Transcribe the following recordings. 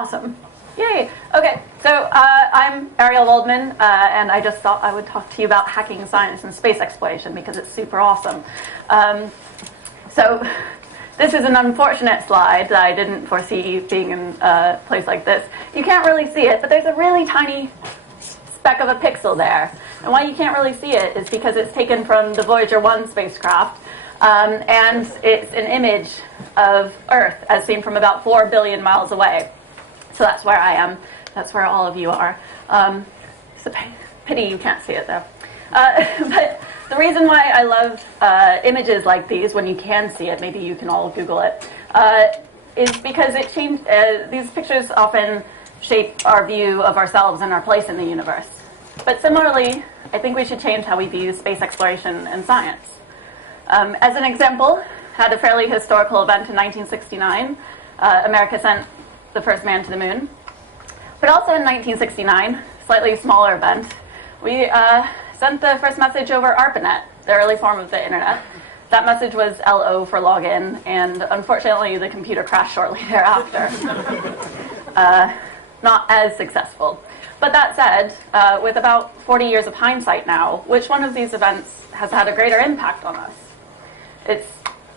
Awesome. Yay. Okay, so I'm Ariel Waldman, and I just thought I would talk to you about hacking science and space exploration because it's super awesome. So this is an unfortunate slide that I didn't foresee being in a place like this. You can't really see it, but there's a really tiny speck of a pixel there. And why you can't really see it is because it's taken from the Voyager 1 spacecraft, and it's an image of Earth as seen from about 4 billion miles away. So that's where I am. That's where all of you are. It's a pity you can't see it, though. But the reason why I love images like these, when you can see it, maybe you can all Google it, is because it changed. These pictures often shape our view of ourselves and our place in the universe. But similarly, I think we should change how we view space exploration and science. As an example, had a fairly historical event in 1969. America sent the first man to the moon. But also in 1969, slightly smaller event, we sent the first message over ARPANET, the early form of the internet. That message was LO for login, and unfortunately the computer crashed shortly thereafter. Not as successful. But that said, with about 40 years of hindsight now, which one of these events has had a greater impact on us? It's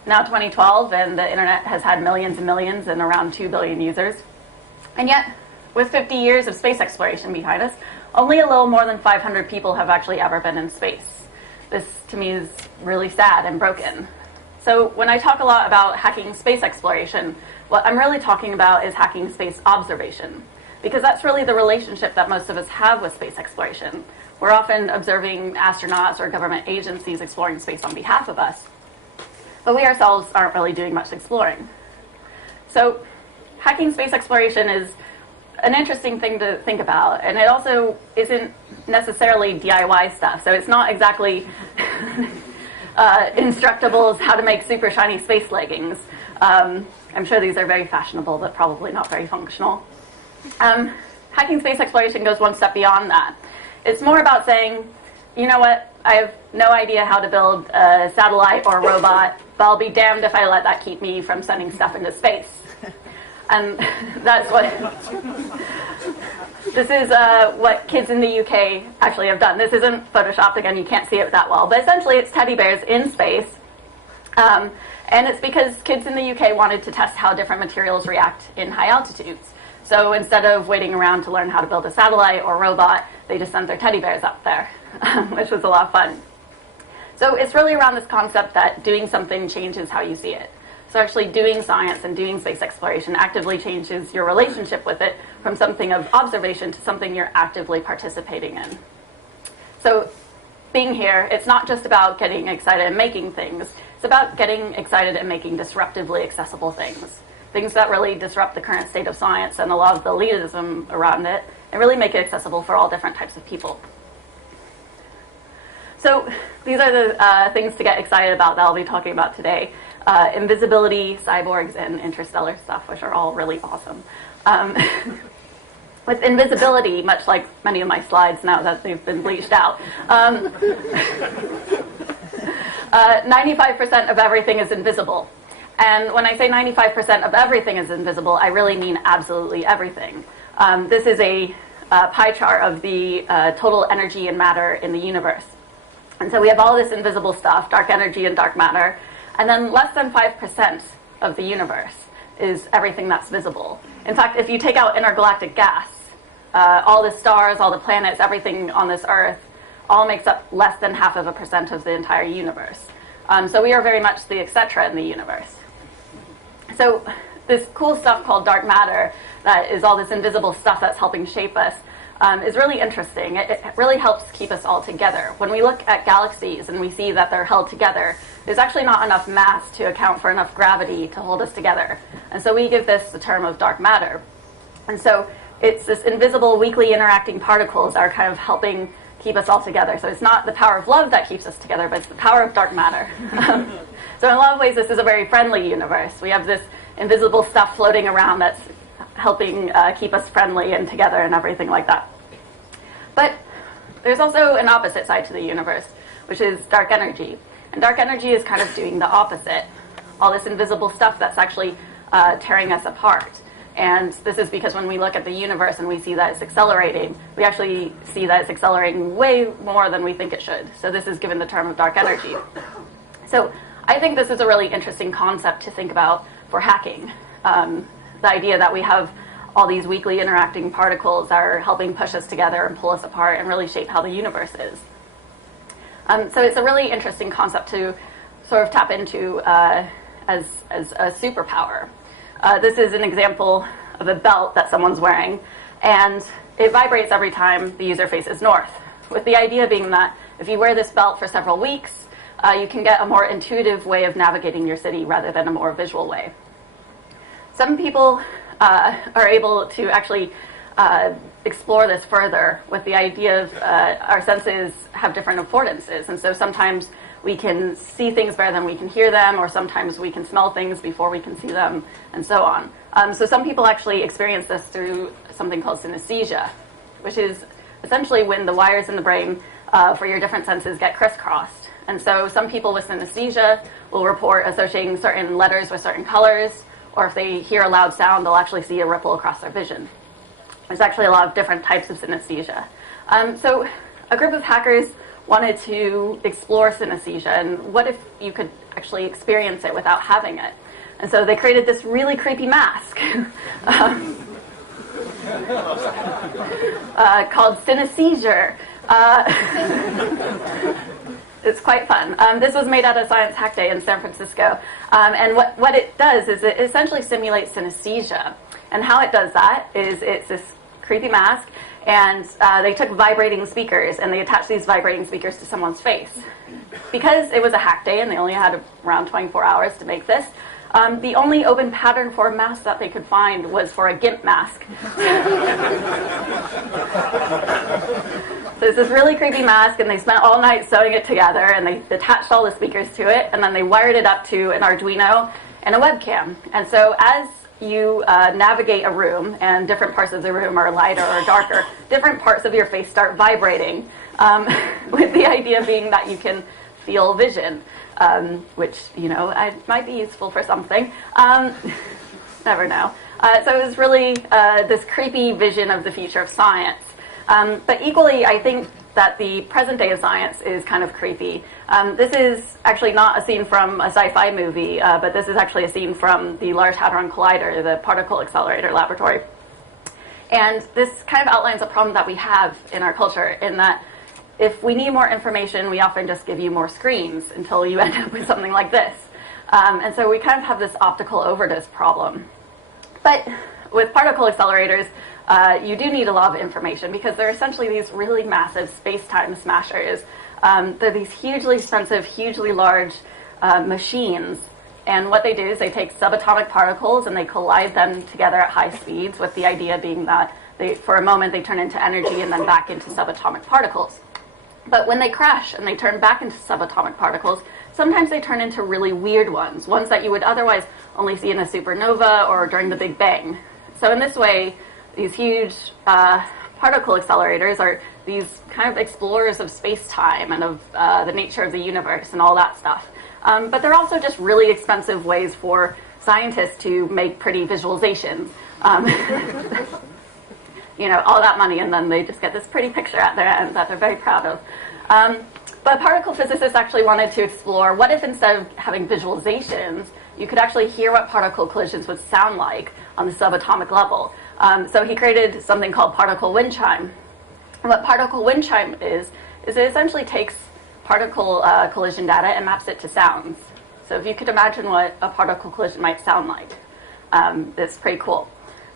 now 2012, and the internet has had millions and millions and around 2 billion users. And yet, with 50 years of space exploration behind us, only a little more than 500 people have actually ever been in space. This, to me, is really sad and broken. So when I talk a lot about hacking space exploration, what I'm really talking about is hacking space observation, because that's really the relationship that most of us have with space exploration. We're often observing astronauts or government agencies exploring space on behalf of us, but we ourselves aren't really doing much exploring. So hacking space exploration is an interesting thing to think about, and it also isn't necessarily DIY stuff, so it's not exactly instructables how to make super shiny space leggings. I'm sure these are very fashionable, but probably not very functional. Hacking space exploration goes one step beyond that. It's more about saying, you know what, I have no idea how to build a satellite or a robot, but I'll be damned if I let that keep me from sending stuff into space. And that's what this is what kids in the UK actually have done. This isn't photoshopped, again, you can't see it that well, but essentially it's teddy bears in space. And it's because kids in the UK wanted to test how different materials react in high altitudes. So instead of waiting around to learn how to build a satellite or robot, they just sent their teddy bears up there, which was a lot of fun. So it's really around this concept that doing something changes how you see it. So actually doing science and doing space exploration actively changes your relationship with it from something of observation to something you're actively participating in. So being here, it's not just about getting excited and making things. It's about getting excited and making disruptively accessible things. Things that really disrupt the current state of science and a lot of the elitism around it, and really make it accessible for all different types of people. So these are the things to get excited about that I'll be talking about today. Invisibility, cyborgs, and interstellar stuff, which are all really awesome. With invisibility, much like many of my slides now that they've been bleached out, 95% of everything is invisible. And when I say 95% of everything is invisible, I really mean absolutely everything. This is a pie chart of the total energy and matter in the universe. And so we have all this invisible stuff, dark energy and dark matter, and then less than 5% of the universe is everything that's visible. In fact, if you take out intergalactic gas, all the stars, all the planets, everything on this Earth, all makes up less than 0.5% of the entire universe. So we are very much the etc. in the universe. So this cool stuff called dark matter, that is all this invisible stuff that's helping shape us, is really interesting. It really helps keep us all together. When we look at galaxies and we see that they're held together, there's actually not enough mass to account for enough gravity to hold us together. And so we give this the term of dark matter. And so it's this invisible, weakly interacting particles that are kind of helping keep us all together. So it's not the power of love that keeps us together, but it's the power of dark matter. So in a lot of ways, this is a very friendly universe. We have this invisible stuff floating around that's helping keep us friendly and together and everything like that. But there's also an opposite side to the universe, which is dark energy. And dark energy is kind of doing the opposite. All this invisible stuff that's actually tearing us apart. And this is because when we look at the universe and we see that it's accelerating, we actually see that it's accelerating way more than we think it should. So this is given the term of dark energy. So I think this is a really interesting concept to think about for hacking. The idea that we have all these weakly interacting particles that are helping push us together and pull us apart and really shape how the universe is. So it's a really interesting concept to sort of tap into as a superpower. This is an example of a belt that someone's wearing, and it vibrates every time the user faces north, with the idea being that if you wear this belt for several weeks, you can get a more intuitive way of navigating your city rather than a more visual way. Some people are able to actually explore this further with the idea of our senses have different affordances, and so sometimes we can see things better than we can hear them, or sometimes we can smell things before we can see them, and so on. So some people actually experience this through something called synesthesia, which is essentially when the wires in the brain for your different senses get crisscrossed. And so some people with synesthesia will report associating certain letters with certain colors, or if they hear a loud sound, they'll actually see a ripple across their vision. There's actually a lot of different types of synesthesia. So a group of hackers wanted to explore synesthesia, and what if you could actually experience it without having it? And so they created this really creepy mask called synesthesia. It's quite fun. This was made at a Science Hack Day in San Francisco. And what it does is it essentially simulates synesthesia. And how it does that is it's this creepy mask, and they took vibrating speakers, and they attached these vibrating speakers to someone's face. Because it was a hack day, and they only had around 24 hours to make this, the only open pattern for a mask that they could find was for a GIMP mask. So it's this really creepy mask, and they spent all night sewing it together, and they attached all the speakers to it, and then they wired it up to an Arduino and a webcam. And so as you navigate a room, and different parts of the room are lighter or darker, different parts of your face start vibrating, with the idea being that you can feel vision, which, might be useful for something. Never know. So it was really this creepy vision of the future of science. But equally, I think that the present day of science is kind of creepy. This is actually not a scene from a sci-fi movie, but this is actually a scene from the Large Hadron Collider, the particle accelerator laboratory. And this kind of outlines a problem that we have in our culture, in that if we need more information, we often just give you more screens until you end up with something like this. And so we kind of have this optical overdose problem. But with particle accelerators, you do need a lot of information, because they're essentially these really massive space-time smashers. They're these hugely expensive, hugely large machines, and what they do is they take subatomic particles and they collide them together at high speeds, with the idea being that for a moment they turn into energy and then back into subatomic particles. But when they crash and they turn back into subatomic particles, sometimes they turn into really weird ones that you would otherwise only see in a supernova or during the Big Bang. So in this way, these huge particle accelerators are these kind of explorers of space-time and of the nature of the universe and all that stuff. But they're also just really expensive ways for scientists to make pretty visualizations. All that money, and then they just get this pretty picture at their end that they're very proud of. But particle physicists actually wanted to explore, what if instead of having visualizations, you could actually hear what particle collisions would sound like on the subatomic level. So he created something called particle wind chime. And what particle wind chime is it essentially takes particle collision data and maps it to sounds. So if you could imagine what a particle collision might sound like, it's pretty cool.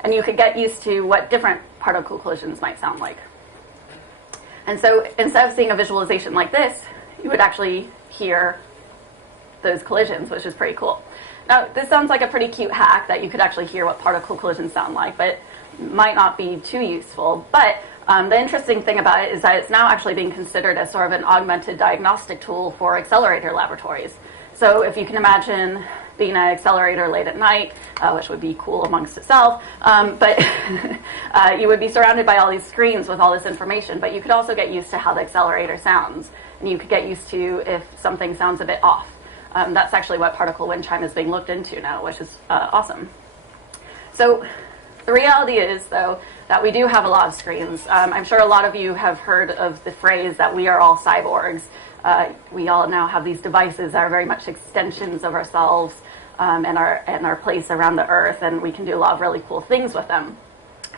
And you could get used to what different particle collisions might sound like. And so instead of seeing a visualization like this, you would actually hear those collisions, which is pretty cool. Now, this sounds like a pretty cute hack that you could actually hear what particle collisions sound like, but it might not be too useful. But the interesting thing about it is that it's now actually being considered as sort of an augmented diagnostic tool for accelerator laboratories. So if you can imagine being an accelerator late at night, which would be cool amongst itself, but you would be surrounded by all these screens with all this information, but you could also get used to how the accelerator sounds, and you could get used to if something sounds a bit off. That's actually what particle wind chime is being looked into now, which is awesome. So The reality is, though, that we do have a lot of screens. I'm sure a lot of you have heard of the phrase that we are all cyborgs. We all now have these devices that are very much extensions of ourselves and our place around the Earth, and we can do a lot of really cool things with them.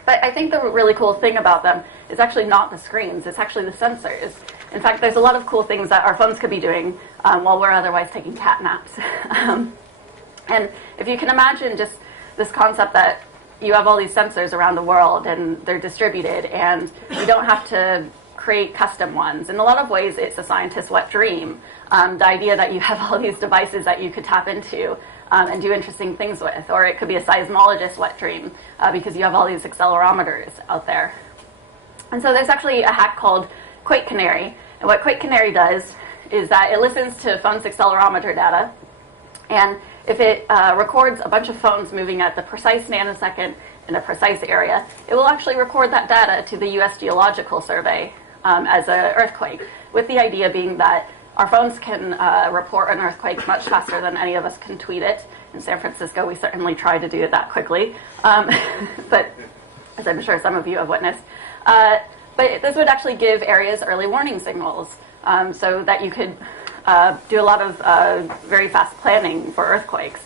But I think the really cool thing about them is actually not the screens, it's actually the sensors. In fact, there's a lot of cool things that our phones could be doing while we're otherwise taking cat naps. And if you can imagine just this concept that you have all these sensors around the world and they're distributed and you don't have to create custom ones. In a lot of ways, it's a scientist's wet dream. The idea that you have all these devices that you could tap into and do interesting things with. Or it could be a seismologist's wet dream because you have all these accelerometers out there. And so there's actually a hack called Quake Canary. And what Quake Canary does is that it listens to phone's accelerometer data, and if it records a bunch of phones moving at the precise nanosecond in a precise area, it will actually record that data to the U.S. Geological Survey as an earthquake, with the idea being that our phones can report an earthquake much faster than any of us can tweet it. In San Francisco, we certainly try to do it that quickly, but as I'm sure some of you have witnessed. But this would actually give areas early warning signals so that you could do a lot of very fast planning for earthquakes.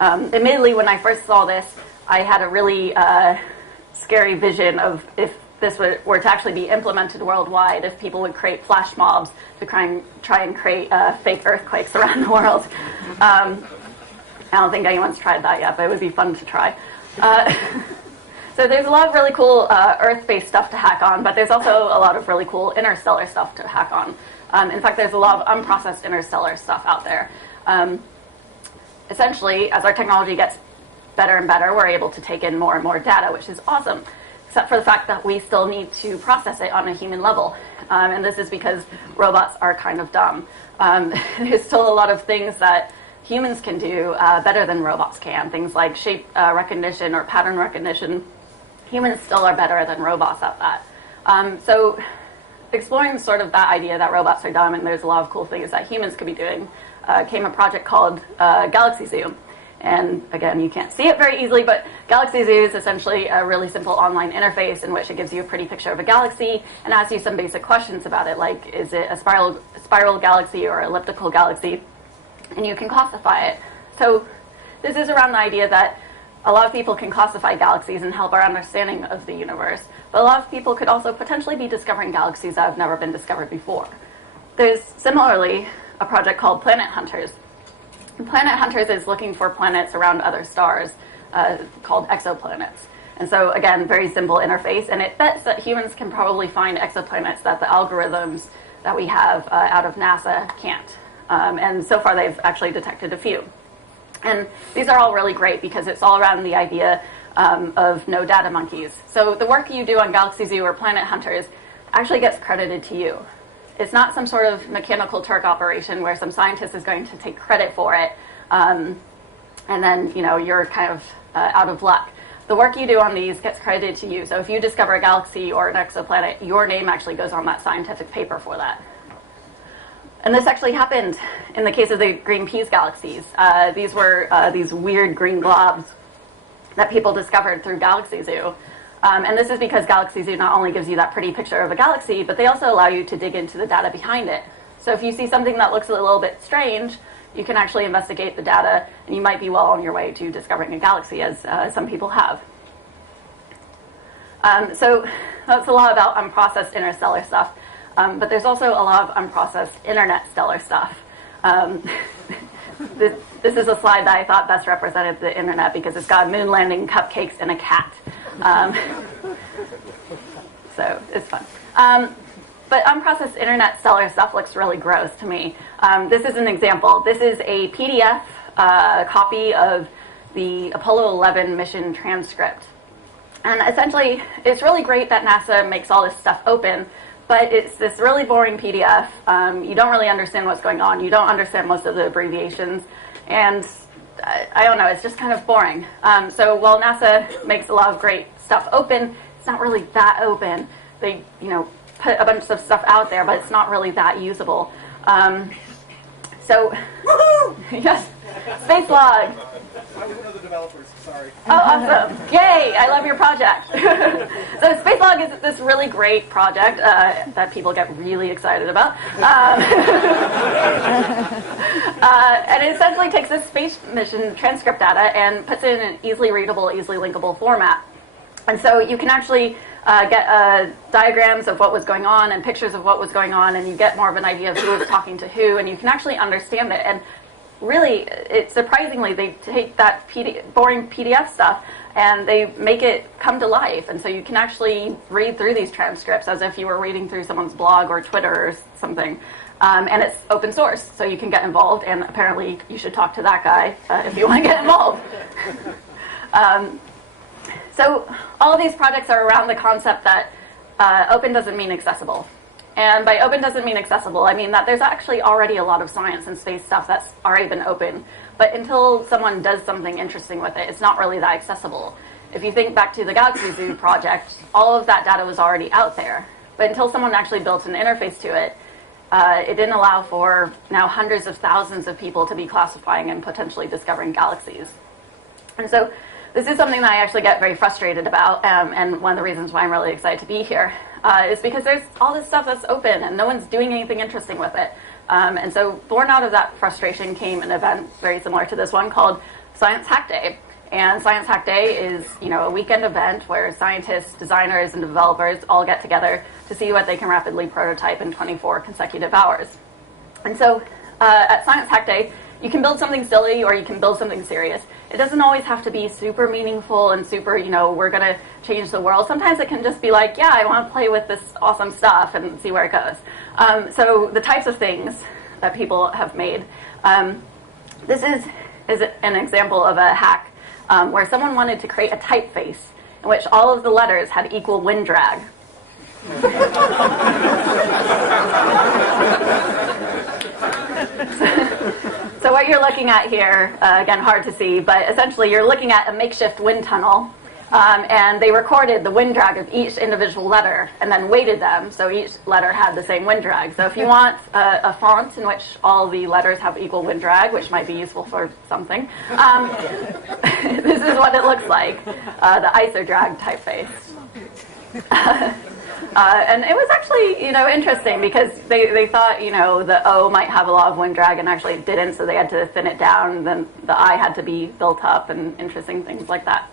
Admittedly, when I first saw this, I had a really scary vision of if this were to actually be implemented worldwide, if people would create flash mobs to try and create fake earthquakes around the world. I don't think anyone's tried that yet, but it would be fun to try. So there's a lot of really cool Earth-based stuff to hack on, but there's also a lot of really cool interstellar stuff to hack on. In fact, there's a lot of unprocessed interstellar stuff out there. Essentially, as our technology gets better and better, we're able to take in more and more data, which is awesome, except for the fact that we still need to process it on a human level. And this is because robots are kind of dumb. There's still a lot of things that humans can do better than robots can, things like shape recognition or pattern recognition. Humans still are better than robots at that. So exploring sort of that idea that robots are dumb and there's a lot of cool things that humans could be doing came a project called Galaxy Zoo. And again, you can't see it very easily, but Galaxy Zoo is essentially a really simple online interface in which it gives you a pretty picture of a galaxy and asks you some basic questions about it, like is it a spiral galaxy or elliptical galaxy? And you can classify it. So this is around the idea that a lot of people can classify galaxies and help our understanding of the universe, but a lot of people could also potentially be discovering galaxies that have never been discovered before. There's similarly a project called Planet Hunters. Planet Hunters is looking for planets around other stars called exoplanets. And so, again, very simple interface, and it bets that humans can probably find exoplanets that the algorithms that we have out of NASA can't. And so far, they've actually detected a few. And these are all really great because it's all around the idea of no data monkeys. So the work you do on Galaxy Zoo or Planet Hunters actually gets credited to you. It's not some sort of mechanical Turk operation where some scientist is going to take credit for it, and then you're kind of out of luck. The work you do on these gets credited to you. So if you discover a galaxy or an exoplanet, your name actually goes on that scientific paper for that. And this actually happened in the case of the green peas galaxies. These were these weird green globs that people discovered through Galaxy Zoo. And this is because Galaxy Zoo not only gives you that pretty picture of a galaxy, but they also allow you to dig into the data behind it. So if you see something that looks a little bit strange, you can actually investigate the data, and you might be well on your way to discovering a galaxy, as some people have. So that's a lot about unprocessed interstellar stuff. But there's also a lot of unprocessed internet stellar stuff. This is a slide that I thought best represented the internet because it's got moon landing cupcakes and a cat. So it's fun. But unprocessed internet stellar stuff looks really gross to me. This is an example. This is a PDF copy of the Apollo 11 mission transcript. And essentially, it's really great that NASA makes all this stuff open, but it's this really boring PDF. You don't really understand what's going on. You don't understand most of the abbreviations. And I don't know, it's just kind of boring. So while NASA makes a lot of great stuff open, it's not really that open. They, put a bunch of stuff out there, but it's not really that usable. So, yes, space log. I was one of the developers, sorry. Oh, awesome. Yay, I love your project. So Spacelog is this really great project that people get really excited about. And it essentially takes this space mission transcript data and puts it in an easily readable, easily linkable format. And so you can actually get diagrams of what was going on and pictures of what was going on, and you get more of an idea of who was talking to who, and you can actually understand it. And really, surprisingly, they take that boring PDF stuff and they make it come to life. And so you can actually read through these transcripts as if you were reading through someone's blog or Twitter or something. And it's open source, so you can get involved. And apparently, you should talk to that guy if you want to get involved. So all of these projects are around the concept that open doesn't mean accessible. And by open doesn't mean accessible, I mean that there's actually already a lot of science and space stuff that's already been open. But until someone does something interesting with it, it's not really that accessible. If you think back to the Galaxy Zoo project, all of that data was already out there. But until someone actually built an interface to it, it didn't allow for now hundreds of thousands of people to be classifying and potentially discovering galaxies. And so this is something that I actually get very frustrated about, and one of the reasons why I'm really excited to be here is because there's all this stuff that's open and no one's doing anything interesting with it. And so born out of that frustration came an event very similar to this one called Science Hack Day. And Science Hack Day is, a weekend event where scientists, designers, and developers all get together to see what they can rapidly prototype in 24 consecutive hours. And so at Science Hack Day, you can build something silly or you can build something serious. It doesn't always have to be super meaningful and super, we're going to change the world. Sometimes it can just be like, yeah, I want to play with this awesome stuff and see where it goes. So the types of things that people have made. This is an example of a hack where someone wanted to create a typeface in which all of the letters had equal wind drag. So what you're looking at here, again, hard to see, but essentially you're looking at a makeshift wind tunnel, and they recorded the wind drag of each individual letter and then weighted them so each letter had the same wind drag. So if you want a font in which all the letters have equal wind drag, which might be useful for something, this is what it looks like, the isodrag typeface. And it was actually, interesting because they thought, the O might have a lot of wind drag and actually it didn't, so they had to thin it down, and then the I had to be built up and interesting things like that.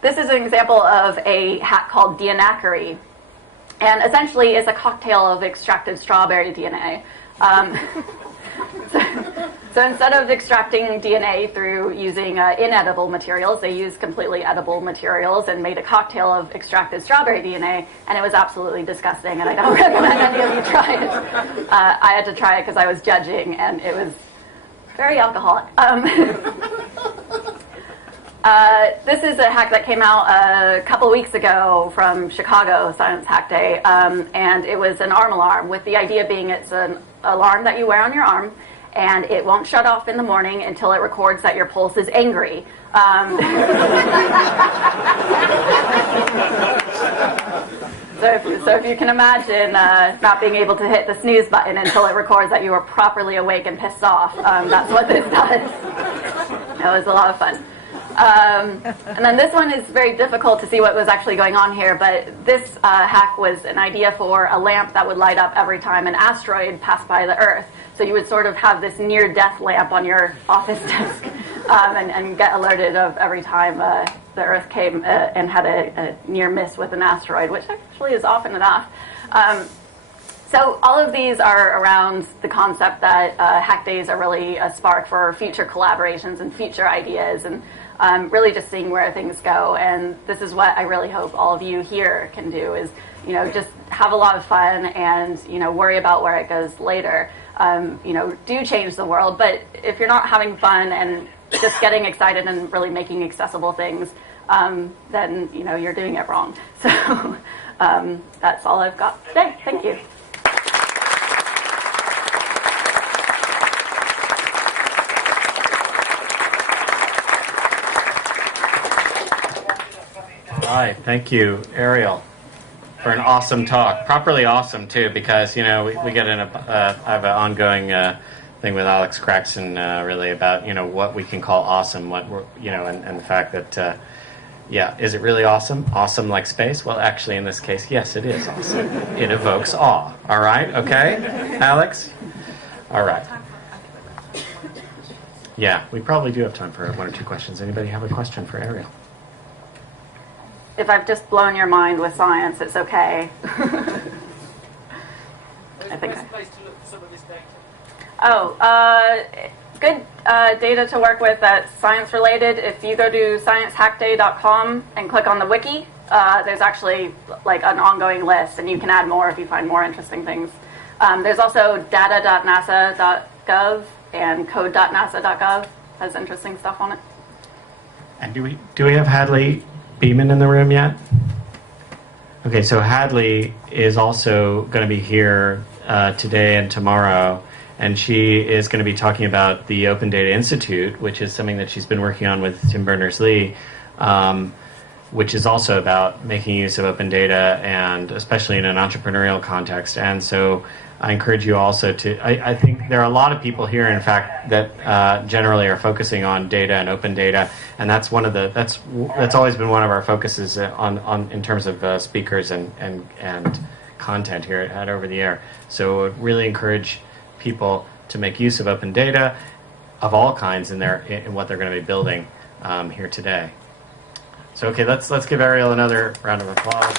This is an example of a hack called Deanacery, and essentially it's a cocktail of extracted strawberry DNA. So instead of extracting DNA through using inedible materials, they used completely edible materials and made a cocktail of extracted strawberry DNA, and it was absolutely disgusting, and I don't recommend any of you try it. I had to try it because I was judging, and it was very alcoholic. This is a hack that came out a couple weeks ago from Chicago Science Hack Day, and it was an arm alarm, with the idea being it's an alarm that you wear on your arm, and it won't shut off in the morning until it records that your pulse is angry. So if you can imagine not being able to hit the snooze button until it records that you are properly awake and pissed off, that's what this does. It was a lot of fun. And then this one is very difficult to see what was actually going on here, but this hack was an idea for a lamp that would light up every time an asteroid passed by the Earth. So you would sort of have this near-death lamp on your office desk and get alerted of every time the Earth came and had a near miss with an asteroid, which actually is often enough. So all of these are around the concept that hack days are really a spark for future collaborations and future ideas, and really just seeing where things go. And this is what I really hope all of you here can do, is just have a lot of fun and worry about where it goes later. Do change the world, but if you're not having fun and just getting excited and really making accessible things, then you're doing it wrong. So that's all I've got today. Thank you. Hi, thank you, Ariel, for an awesome talk. Properly awesome too, because we get in I have an ongoing thing with Alex Craxton, really about what we can call awesome, what we're, and the fact that is it really awesome? Awesome like space? Well, actually, in this case, yes, it is awesome. It evokes awe. All right, okay, Alex. All right. Yeah, we probably do have time for one or two questions. Anybody have a question for Ariel? If I've just blown your mind with science, it's okay. I think. Where's the place to look for some of this data? Good data to work with that's science related. If you go to sciencehackday.com and click on the wiki, there's actually like an ongoing list, and you can add more if you find more interesting things. There's also data.nasa.gov and code.nasa.gov has interesting stuff on it. And do we have Hadley Beeman in the room yet? Okay, so Hadley is also going to be here today and tomorrow, and she is going to be talking about the Open Data Institute, which is something that she's been working on with Tim Berners-Lee, which is also about making use of open data, and especially in an entrepreneurial context. And so I encourage you also to, I think there are a lot of people here, in fact, that generally are focusing on data and open data, and that's one of the, that's always been one of our focuses in terms of speakers and content here at Over the Air. So I really encourage people to make use of open data of all kinds in what they're going to be building here today. So okay, let's give Ariel another round of applause.